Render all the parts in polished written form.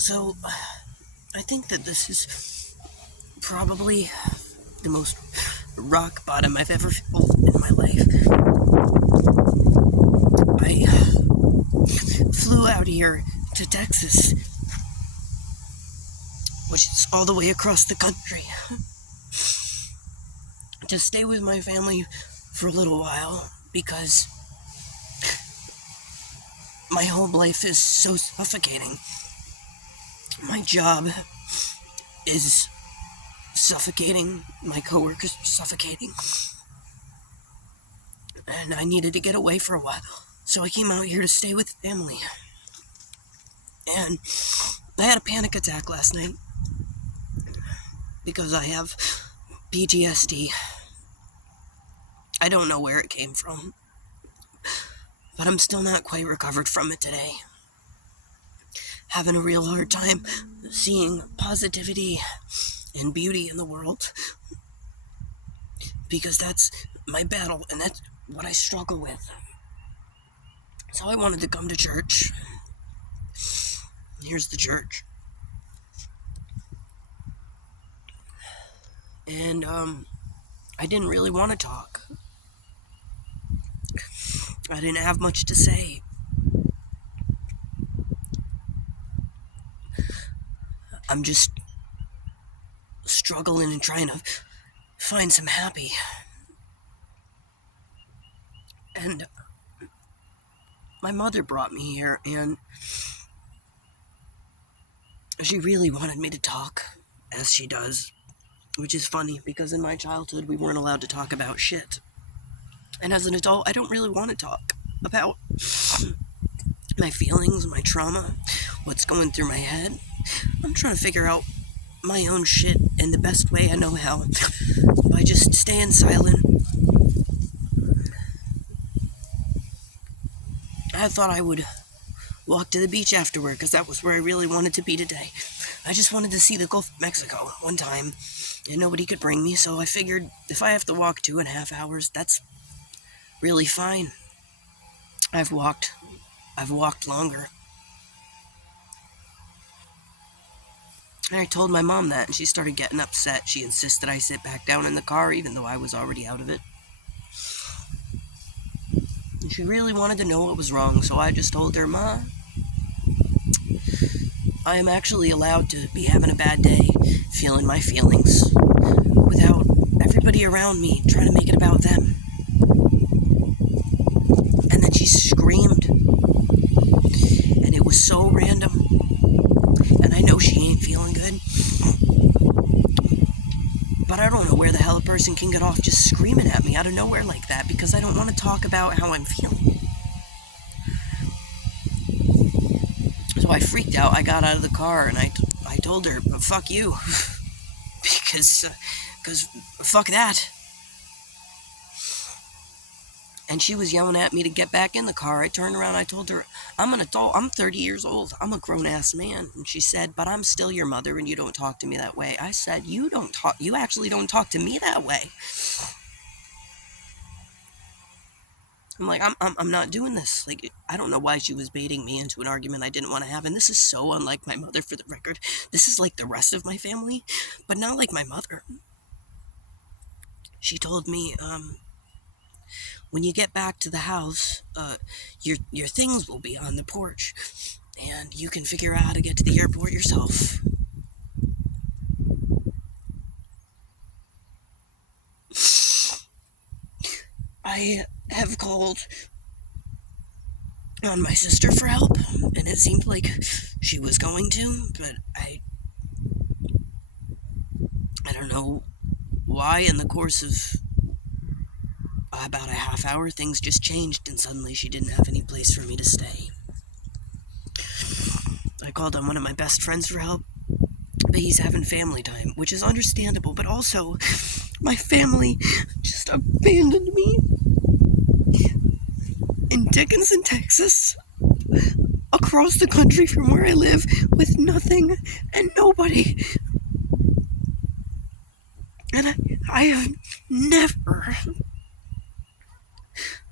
So, I think that this is probably the most rock bottom I've ever felt in my life. I flew out here to Texas, which is all the way across the country, to stay with my family for a little while because my home life is so suffocating. My job is suffocating. My coworkers are suffocating. And I needed to get away for a while. So I came out here to stay with family. And I had a panic attack last night because I have PTSD. I don't know where it came from, but I'm still not quite recovered from it today. Having a real hard time seeing positivity and beauty in the world because that's my battle and that's what I struggle with. So I wanted to come to church. Here's the church. And I didn't really want to talk. I didn't have much to say. I'm just struggling and trying to find some happy. And my mother brought me here, and she really wanted me to talk, as she does, which is funny because in my childhood we weren't allowed to talk about shit. And as an adult, I don't really want to talk about my feelings, my trauma, what's going through my head. I'm trying to figure out my own shit in the best way I know how by just staying silent. I thought I would walk to the beach afterward because that was where I really wanted to be today. I just wanted to see the Gulf of Mexico one time and nobody could bring me, so I figured if I have to walk 2.5 hours, that's really fine. I've walked longer. And I told my mom that, and she started getting upset. She insisted I sit back down in the car, even though I was already out of it. And she really wanted to know what was wrong, so I just told her, Ma, I am actually allowed to be having a bad day, feeling my feelings, without everybody around me trying to make it about them. And then she screamed, and it was so random, and I know she ain't feeling good, but I don't know where the hell a person can get off just screaming at me out of nowhere like that, because I don't want to talk about how I'm feeling. So I freaked out. I got out of the car and I told her, fuck you, because fuck that. And she was yelling at me to get back in the car. I turned around, I told her, I'm an adult, I'm 30 years old, I'm a grown-ass man. And she said, but I'm still your mother and you don't talk to me that way. I said, you actually don't talk to me that way. I'm like, I'm not doing this. Like, I don't know why she was baiting me into an argument I didn't want to have. And this is so unlike my mother, for the record. This is like the rest of my family, but not like my mother. She told me, when you get back to the house, your things will be on the porch, and you can figure out how to get to the airport yourself. I have called on my sister for help, and it seemed like she was going to, but I don't know why in the course of about a half hour things just changed and suddenly she didn't have any place for me to stay. I called on one of my best friends for help, but he's having family time, which is understandable, but also my family just abandoned me in Dickinson, Texas, across the country from where I live, with nothing and nobody. And I have never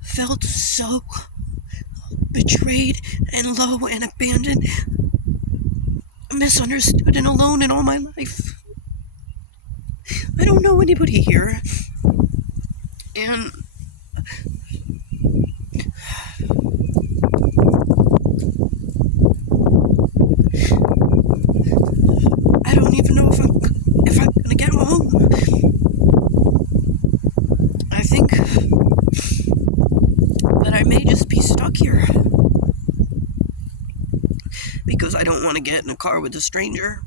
felt so betrayed and low and abandoned. misunderstood and alone in all my life. I don't know anybody here. And I don't even know if I'm gonna get home. I think that I may just be stuck here. Because I don't want to get in a car with a stranger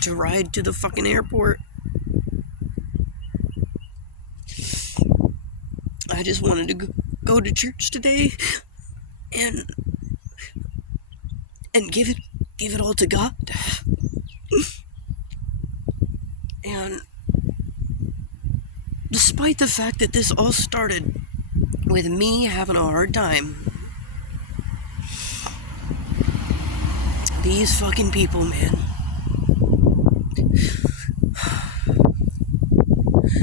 to ride to the fucking airport. I just wanted to go to church today and give it all to God. And despite the fact that this all started with me having a hard time, these fucking people, man,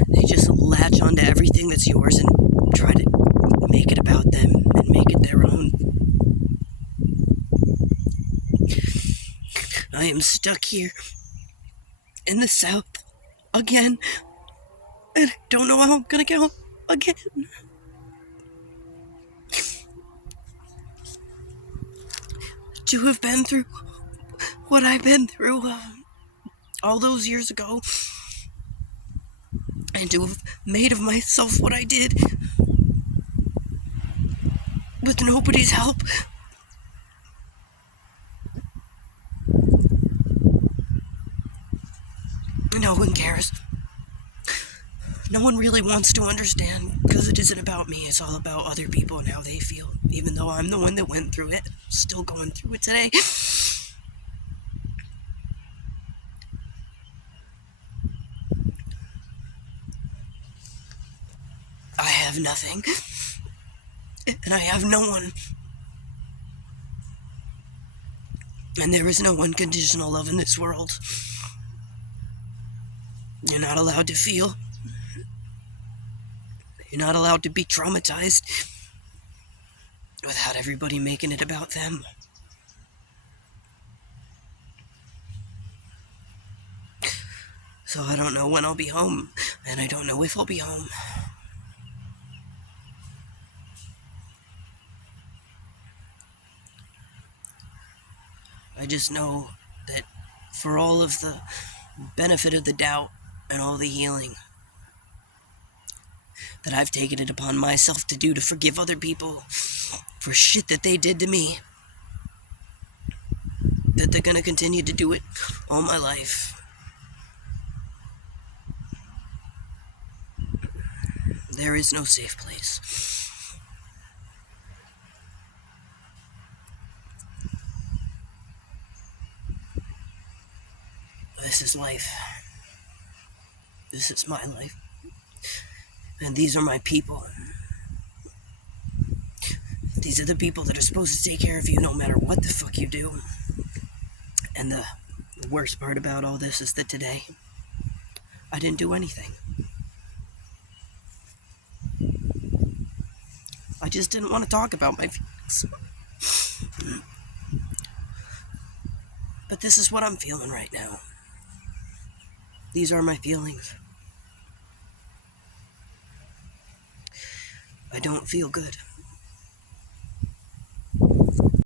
they just latch onto everything that's yours and try to make it about them and make it their own. I am stuck here in the South again, and I don't know how I'm gonna get home again. To have been through what I've been through all those years ago, and to have made of myself what I did with nobody's help. No one cares. No one really wants to understand, because it isn't about me, it's all about other people and how they feel. Even though I'm the one that went through it, still going through it today. I have nothing. And I have no one. And there is no unconditional love in this world. You're not allowed to feel. You're not allowed to be traumatized without everybody making it about them. So I don't know when I'll be home, and I don't know if I'll be home. I just know that for all of the benefit of the doubt and all the healing that I've taken it upon myself to do to forgive other people for shit that they did to me, that they're gonna continue to do it all my life. There is no safe place. This is life. This is my life. And these are my people. These are the people that are supposed to take care of you no matter what the fuck you do. And the worst part about all this is that today, I didn't do anything. I just didn't want to talk about my feelings. But this is what I'm feeling right now. These are my feelings. I don't feel good.